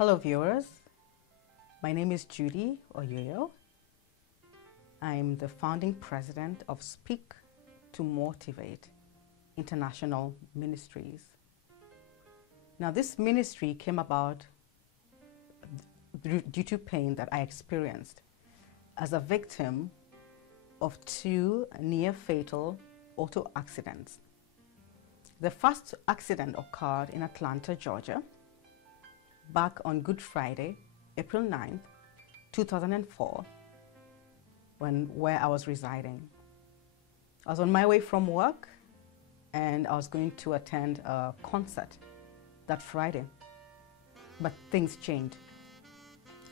Hello viewers, my name is Judy Oyoyo. I'm the founding president of Speak to MoreTivated International Ministries. Now this ministry came about due to pain that I experienced as a victim of two near-fatal auto accidents. The first accident occurred in Atlanta, Georgia, back on Good Friday, April 9th, 2004, where I was residing. I was on my way from work and I was going to attend a concert that Friday, but things changed.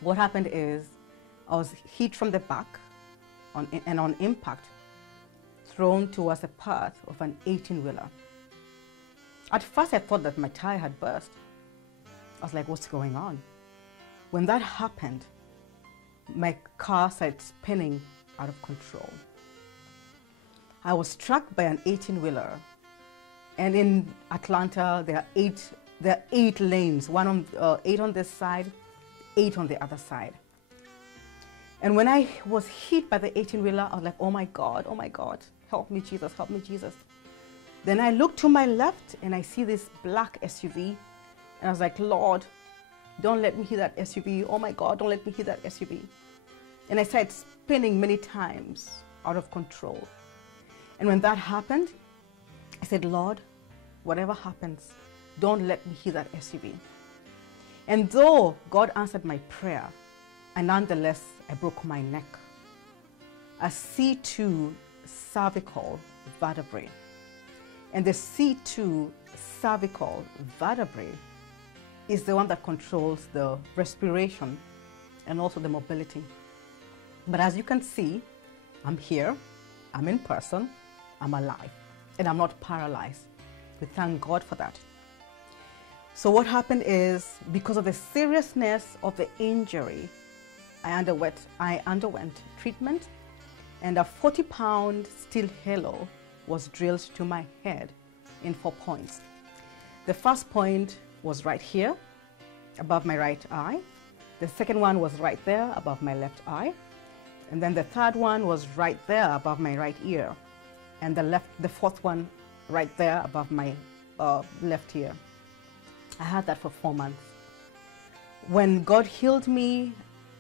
What happened is I was hit from the back and on impact, thrown towards the path of an 18-wheeler. At first I thought that my tire had burst. I was like, what's going on? When that happened, my car started spinning out of control. I was struck by an 18-wheeler, and in Atlanta there are eight lanes, 8 on this side, 8 on the other side. And when I was hit by the 18-wheeler, I was like, oh my God, help me Jesus, help me Jesus. Then I looked to my left and I see this black SUV. And I was like, Lord, don't let me hit that SUV. Oh my God, don't let me hit that SUV. And I started spinning many times out of control. And when that happened, I said, Lord, whatever happens, don't let me hit that SUV. And though God answered my prayer, nonetheless, I broke my neck. A C2 cervical vertebrae. And the C2 cervical vertebrae is the one that controls the respiration and also the mobility. But as you can see, I'm here, I'm in person, I'm alive, and I'm not paralyzed. We thank God for that. So what happened is, because of the seriousness of the injury, I underwent treatment, and a 40-pound steel halo was drilled to my head in 4 points. The first point was right here above my right eye. The second one was right there above my left eye. And then the third one was right there above my right ear. And the fourth one right there above my left ear. I had that for 4 months. When God healed me,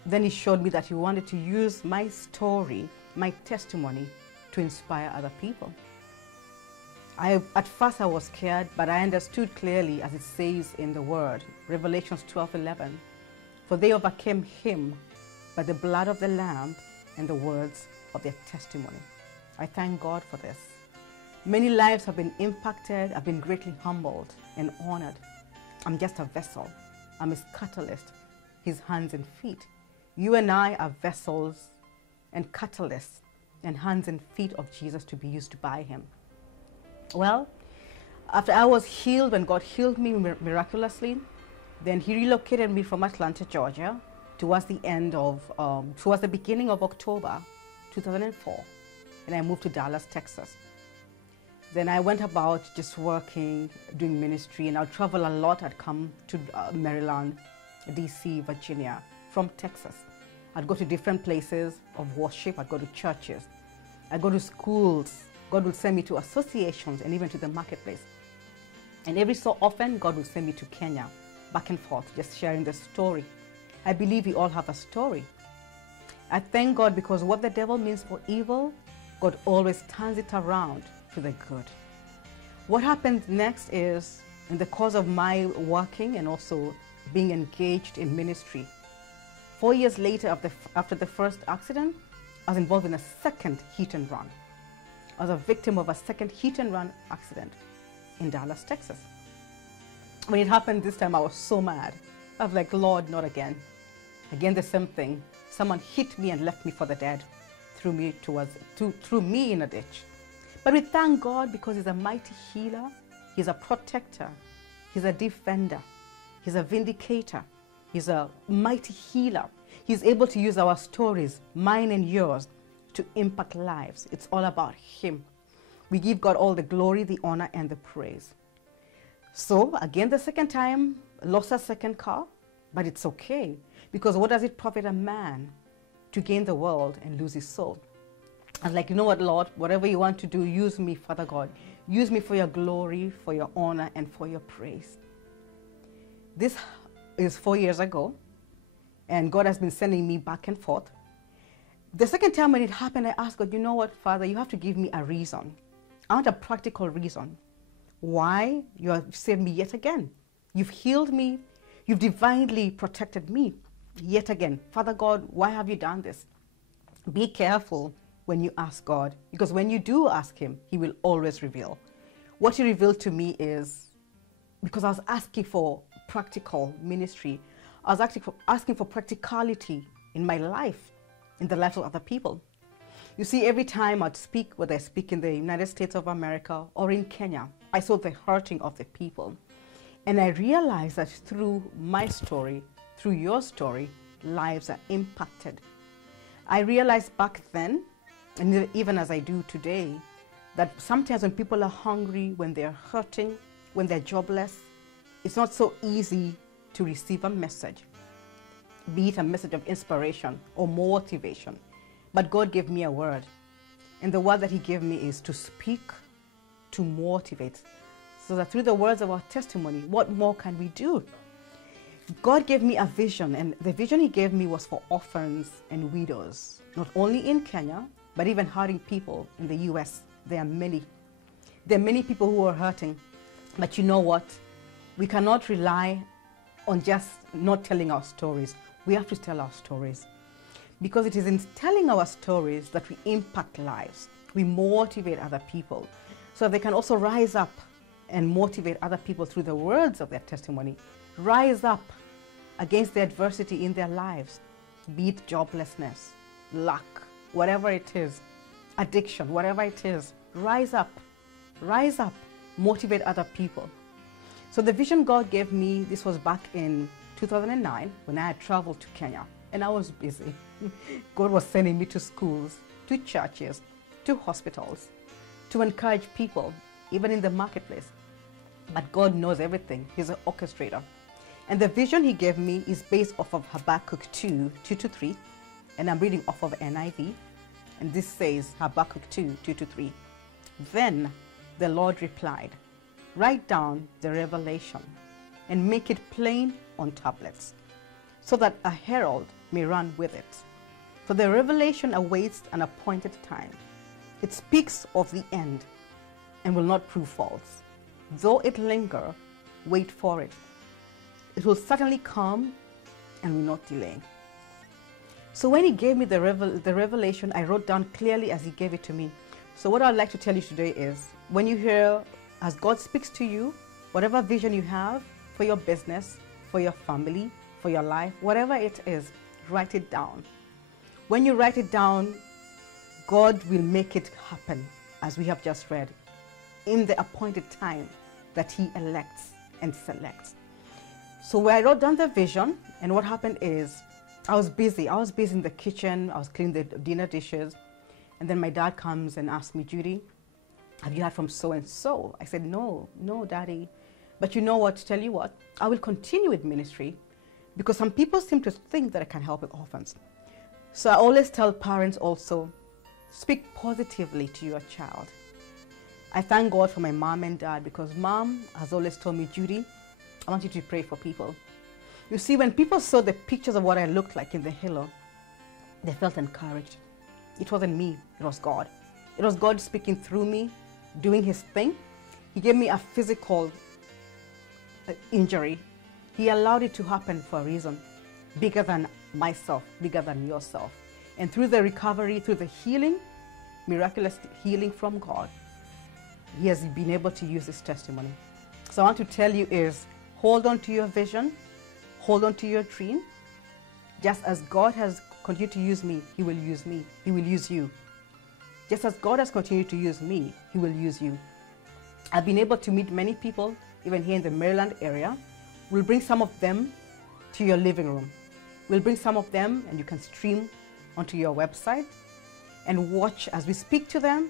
then He showed me that He wanted to use my story, my testimony, to inspire other people. At first I was scared, but I understood clearly, as it says in the Word, Revelations 12:11, for they overcame Him by the blood of the Lamb and the words of their testimony. I thank God for this. Many lives have been impacted. I've been greatly humbled and honored. I'm just a vessel. I'm His catalyst, His hands and feet. You and I are vessels and catalysts and hands and feet of Jesus to be used by Him. Well, after I was healed, when God healed me miraculously, then He relocated me from Atlanta, Georgia, towards the beginning of October 2004, and I moved to Dallas, Texas. Then I went about just working, doing ministry, and I'd travel a lot. I'd come to Maryland, DC, Virginia, from Texas. I'd go to different places of worship. I'd go to churches. I'd go to schools. God would send me to associations and even to the marketplace. And every so often, God would send me to Kenya, back and forth, just sharing the story. I believe we all have a story. I thank God because what the devil means for evil, God always turns it around to the good. What happened next is, in the course of my working and also being engaged in ministry, 4 years later after the first accident, I was involved in a second hit and run. I was a victim of a second hit-and-run accident in Dallas, Texas. When it happened this time, I was so mad. I was like, Lord, not again. Again, the same thing. Someone hit me and left me for the dead, threw me in a ditch. But we thank God because He's a mighty healer, He's a protector, He's a defender, He's a vindicator, He's a mighty healer. He's able to use our stories, mine and yours, to impact lives. It's all about Him. We give God all the glory, the honor, and the praise. So again, the second time, lost a second car, But it's okay, because what does it profit a man to gain the world and lose his soul? I was like, you know what, Lord, whatever you want to do, use me, Father God. Use me for your glory, for your honor, and for your praise. This is 4 years ago, and God has been sending me back and forth. The second time when it happened, I asked God, you know what, Father, you have to give me a reason. I want a practical reason why you have saved me yet again. You've healed me. You've divinely protected me yet again. Father God, why have you done this? Be careful when you ask God, because when you do ask him, he will always reveal. What he revealed to me is, because I was asking for practical ministry, I was asking for practicality in my life, in the lives of other people. You see, every time I'd speak, whether I speak in the United States of America or in Kenya, I saw the hurting of the people. And I realized that through my story, through your story, lives are impacted. I realized back then, and even as I do today, that sometimes when people are hungry, when they're hurting, when they're jobless, it's not so easy to receive a message, be it a message of inspiration or motivation. But God gave me a word, and the word that he gave me is to speak, to motivate, so that through the words of our testimony, what more can we do? God gave me a vision, and the vision he gave me was for orphans and widows, not only in Kenya, but even hurting people in the US. There are many. There are many people who are hurting. But you know what? We cannot rely on just not telling our stories. We have to tell our stories. Because it is in telling our stories that we impact lives. We motivate other people so they can also rise up and motivate other people through the words of their testimony. Rise up against the adversity in their lives, be it joblessness, luck, whatever it is, addiction, whatever it is. Rise up, motivate other people. So the vision God gave me, this was back in 2009 when I had traveled to Kenya, and I was busy. God was sending me to schools, to churches, to hospitals, to encourage people, even in the marketplace. But God knows everything. He's an orchestrator. And the vision he gave me is based off of Habakkuk 2:2-3, and I'm reading off of NIV. And this says, Habakkuk 2:2-3. Then the Lord replied, write down the revelation and make it plain on tablets, so that a herald may run with it. For the revelation awaits an appointed time. It speaks of the end and will not prove false. Though it linger, wait for it. It will certainly come and will not delay. So when he gave me the revelation, I wrote down clearly as he gave it to me. So what I'd like to tell you today is, when you hear, as God speaks to you, whatever vision you have for your business, for your family, for your life, whatever it is, write it down. When you write it down, God will make it happen, as we have just read, in the appointed time that he elects and selects. So when I wrote down the vision, and what happened is, I was busy in the kitchen, I was cleaning the dinner dishes, and then my dad comes and asks me, Judy, have you heard from so-and-so? I said, no, Daddy. But you know what, tell you what, I will continue with ministry, because some people seem to think that I can help with orphans. So I always tell parents also, speak positively to your child. I thank God for my mom and dad, because mom has always told me, Judy, I want you to pray for people. You see, when people saw the pictures of what I looked like in the halo, they felt encouraged. It wasn't me, it was God. It was God speaking through me, doing his thing. He gave me a physical injury. He allowed it to happen for a reason, bigger than myself, bigger than yourself. And through the recovery, through the healing, miraculous healing from God, he has been able to use this testimony. So I want to tell you is, hold on to your vision, hold on to your dream. Just as God has continued to use me, he will use me, he will use you. Just as God has continued to use me, he will use you. I've been able to meet many people, even here in the Maryland area. We'll bring some of them to your living room. We'll bring some of them, and you can stream onto your website and watch as we speak to them,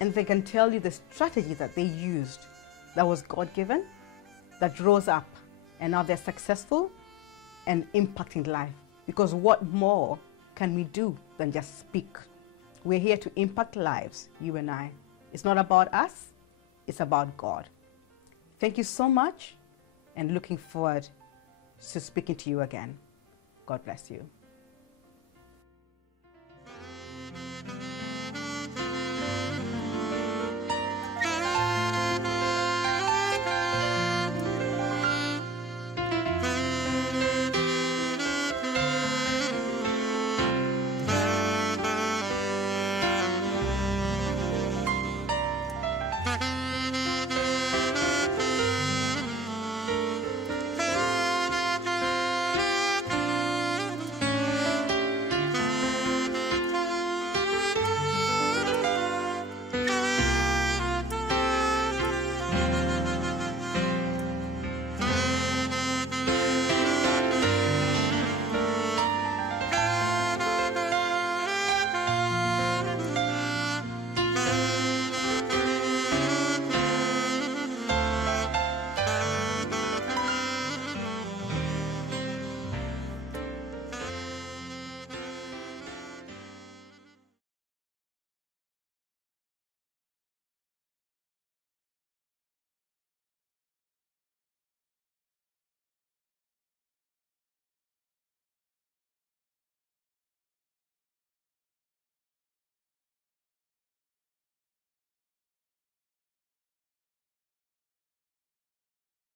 and they can tell you the strategy that they used that was God-given, that rose up, and now they're successful and impacting life. Because what more can we do than just speak? We're here to impact lives, you and I. It's not about us, it's about God. Thank you so much, and looking forward to speaking to you again. God bless you.